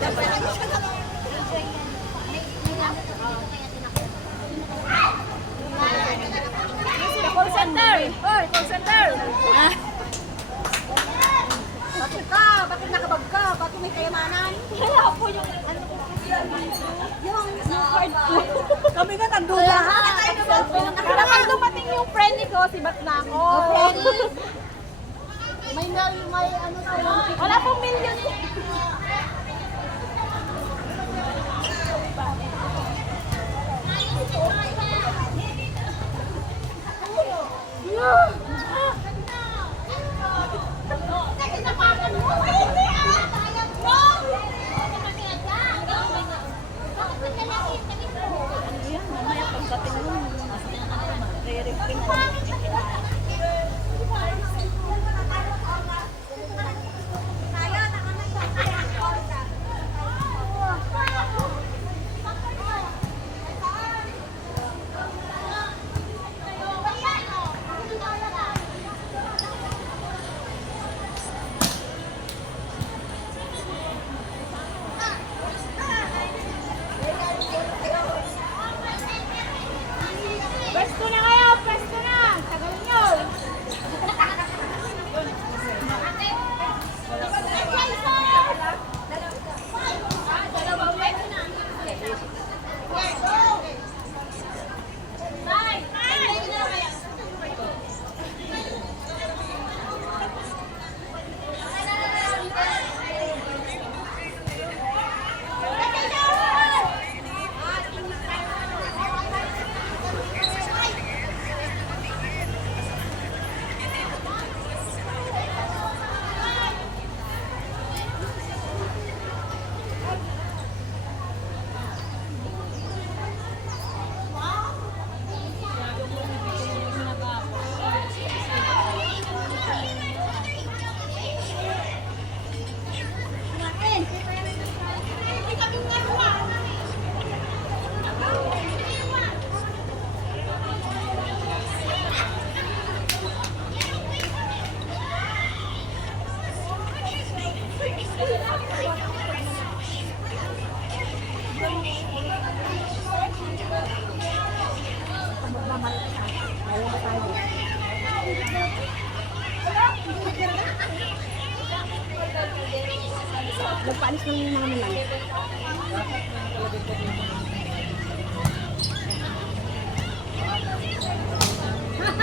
Call center! Hoy, call center! Bakit ka? Bakit nakabag ka? Bakit may kayamanan? Wala po yung ano ko. Yung card ko. Kami nga nandun lahat. Nakaraman dumating yung friend ko, si Batnako. May ano tayo. Wala pong million. Pwesto na kayo! Pwesto na! Tagal nyo! Nagpaalis ng mga naman.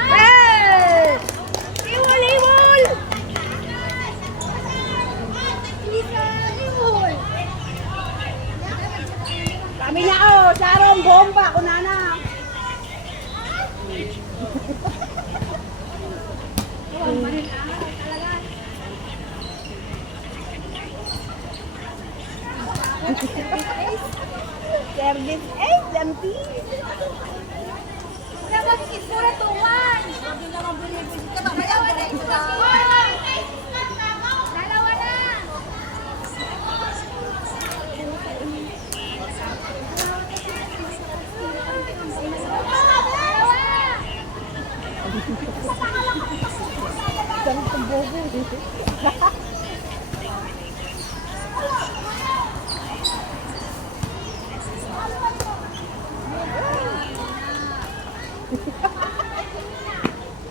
Hey! Iwol! Iwol! Kami na o! Sarong bomba! Kunana! Service 8, lampi. Wala magiging pura tuwan. Sabi naman binibisit ka ba? Kaya wala ito ka. Dalawa na. Ganito bobo.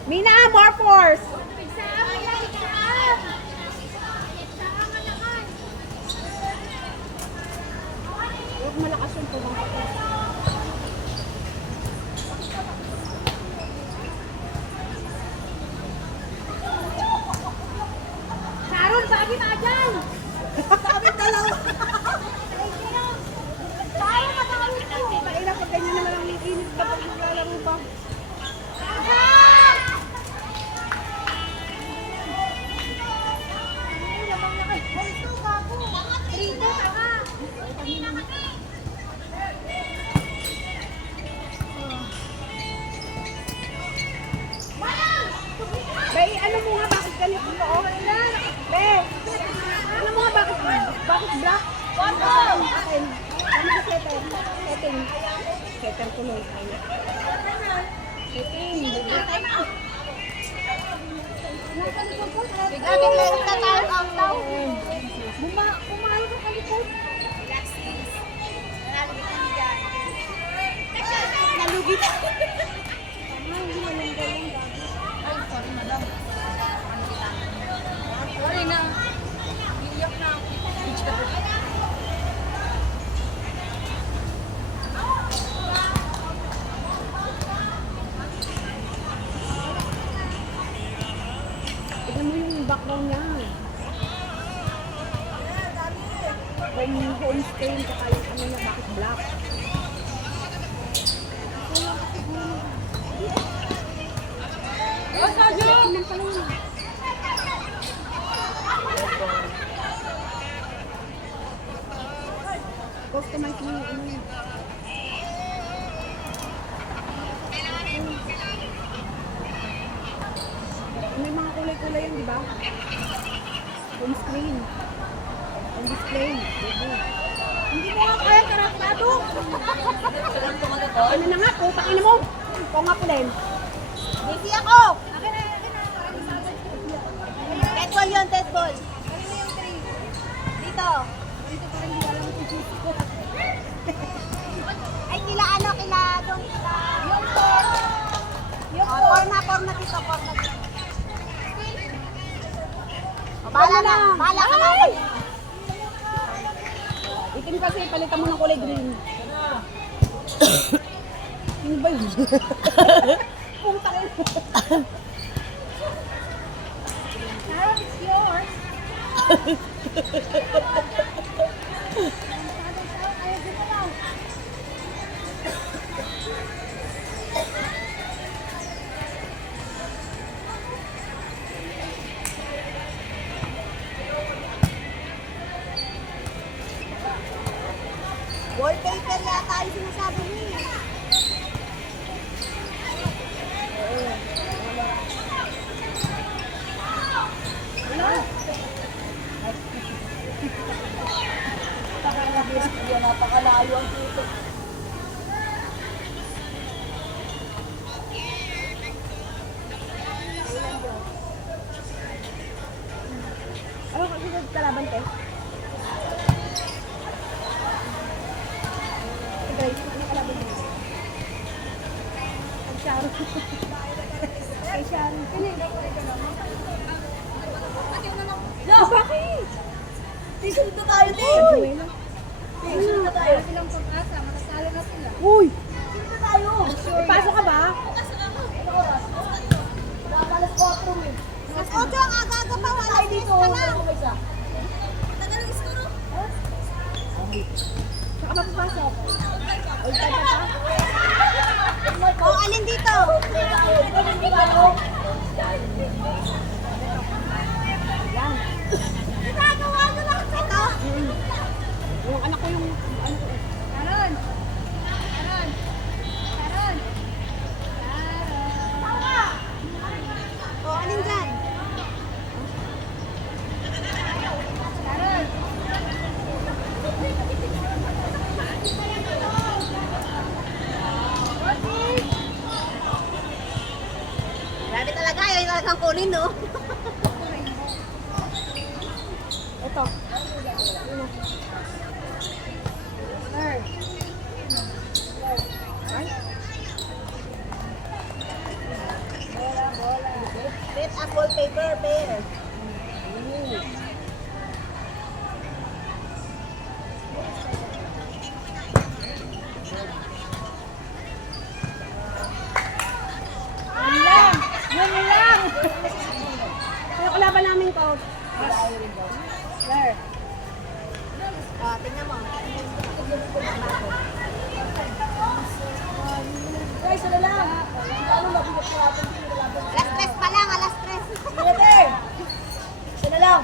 Mina, more force! Huwag malakas yung tubang ako. Sharon, sabi na dyan! Sabi dalawa! Sharon, matakalit ko! Kaila pag ganyan naman ang init kapag naglalaro ba? Be, ano mo nga bakit ganito ito? Be, ano mo nga bakit black? Akin. Ano sa setter? Setting. Setter ko lang. Setting. Bigla-bigla yung tatawag out daw. Pumalo ka kalikot. sorry, madam. Sorry na. Iiyak na ako. Tignan mo yung background niya. Home stain, saka yung ano niya, bakit black? Oh, Sergio! Tignan pala yun. Customize mo yung ano yun. May mga kulay-kulay yun, di ba? Home screen. On display. Hindi mo nga kaya karapado. Ano na nga, putang ina mo. Ikaw nga po din. Busy ako. Akin na. Deadball yun, deadball. Dito. Dito parang hindi alam kung sino ko. Ay, kila ano, kila doon. Yung four. Yung four na dito, four na dito. O, bahala na. Bahala ka na. Itim kasi, palitan mo ng kulay green. Sino ba yun? Putang ina. Sharon, it's yours. Wallpaper yata yung sinasabi niya. Napakalayo ang dito. Ano kasi sa kalaban, te? Guys, ano kalaban mo? Ang Sharon. Kay Sharon. No! Bakit? Tisunod na tayo, te! Joella. Tisunod na tayo. Silang pag-asa, matatalo na sila. Uy! Tisunod na tayo. Pasok ka ba? Alas 4 eh. Alas 8 ang aga-aga pa. Wala dito. Tagal ang iskuro. Saka ba papasok? Old time pa pa? O, alin dito? Yan. Ginagawa nyo lang ito. Yung anak ko yung... Ano ko? Sharon! Sharon! Sharon! Tawa! O, alin dyan? Sharon! Grabe talaga, yun talagang kunin, no? Ito. Ay. Ay. Red apple paper bear. Yun lang! Yun lang! Kaya kalaban namin to. There. O, tingnan mo. Guys, ano lang? Ano lang? Alas 3 pa lang, alas 3. Pwede! Sino lang?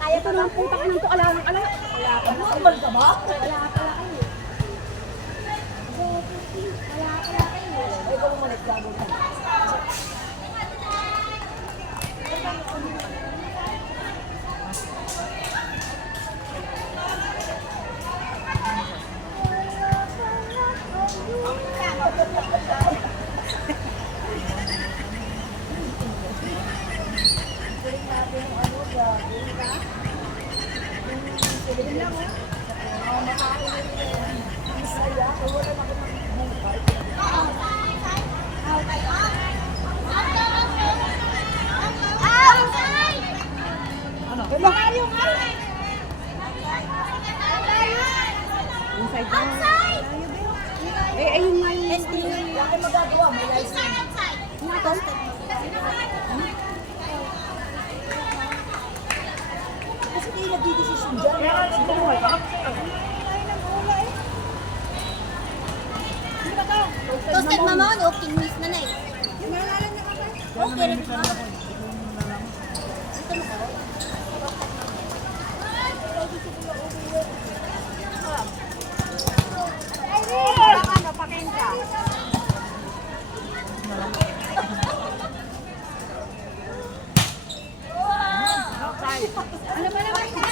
Kaya ito lang punta ka ng to. Ala. Normal ka ba? Ala kayo. Ay, ikaw mo nagbago ka. Ang saya, wala na ako Ano? Inside na. Ayun nga yung... Bakit magagawa? May license. Kasi kayo nagdidesisyon dyan. Toasted mamon, okay, miss na na eh. Okay, rin ba? Ito mo ka? Ano, pakain ka? Ano ba naman siya?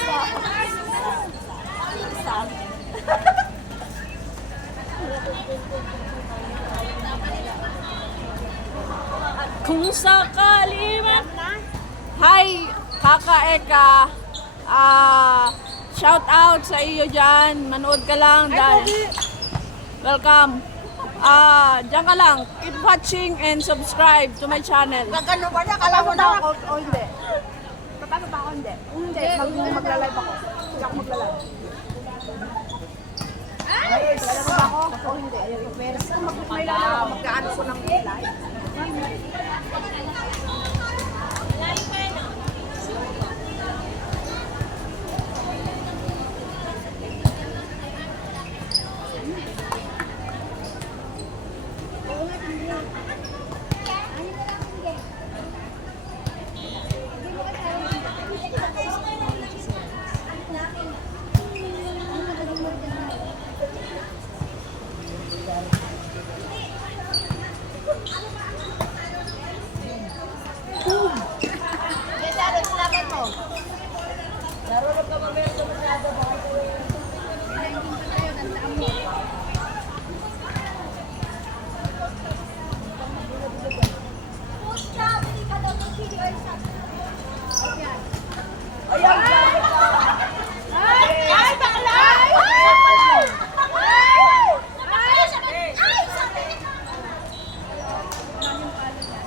Kung sakali man. Hi, Kaka Eka. Shout out sa iyo dyan. Manood ka lang dahil. Welcome. Diyan ka lang. Keep watching and subscribe to my channel. Gagano ba niya? Kala mo na ako. O hindi? Paano ba ako hindi? Hindi, magla-live ako. Hindi ako magla-live. Lalaro ba ako? O hindi? Pero may lalaro ako, magkaano ko ng live.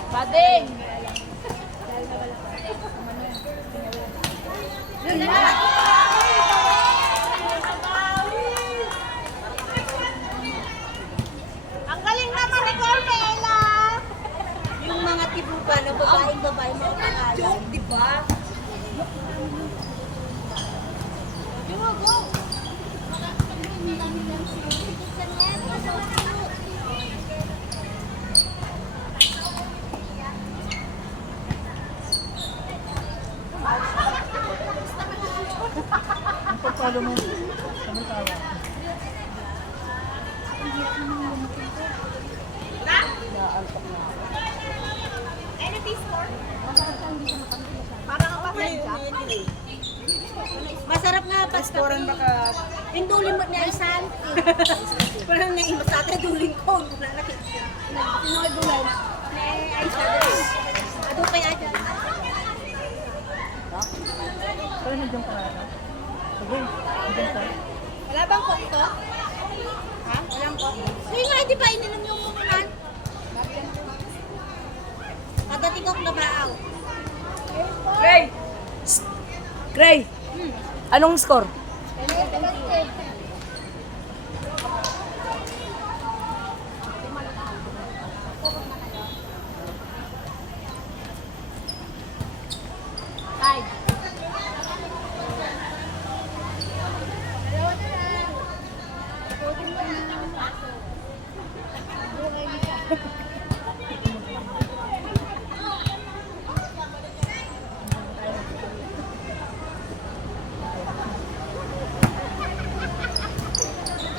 Bading. Ang galing naman ni Carmela! Yung mga tibuka ng babaeng mga pangalan. Di ba? Go! Ang pagpalo mo, samantala. Masarap nga pag Restaurant baka... Pindulin mo niya isan. Parang naimas sa atin, duling ko. Sinoy dulan. Ay, sabi. Ado kaya dyan. Pero nandiyan ka na. Sige, nandiyan ka. Wala bang coke to? Ha? Walang coke? Sige nga, hindi pa ininom yung mumunan. Pagdating ko na baaw. Gray. Gray. Anong score?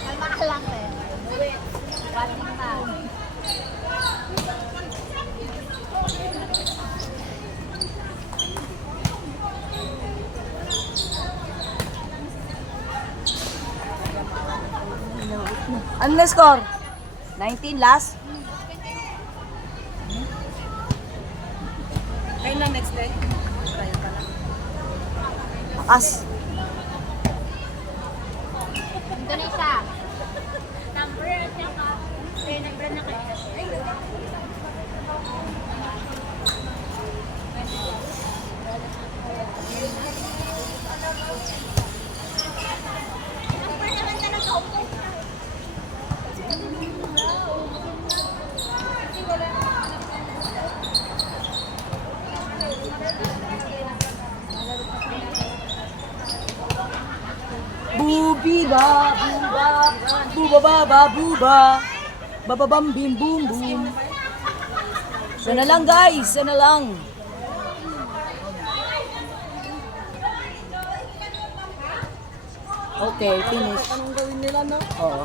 Kalma ka lang eh. Waling ka. Ano na score? 19 last? Kayo na next day. Try ka na. As. Indonesia. Number at saka Bubiba, buba, buba baba, buba, bababam bim boom boom. Sana lang guys, sana lang. Okay, finish. Anong gawin nila, no? Oo.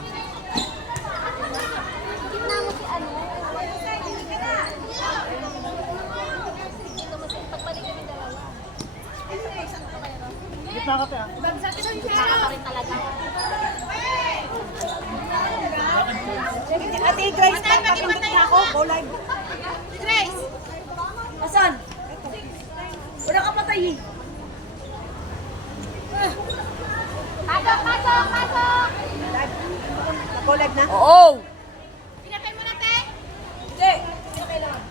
Gitna ka pa. Ate Grace, papakingit na ako. Go live. Grace! Asan? Wala ka patay eh. Live. Go live na? Oo! Pinatay mo na, te? Hindi. Hindi na kailangan.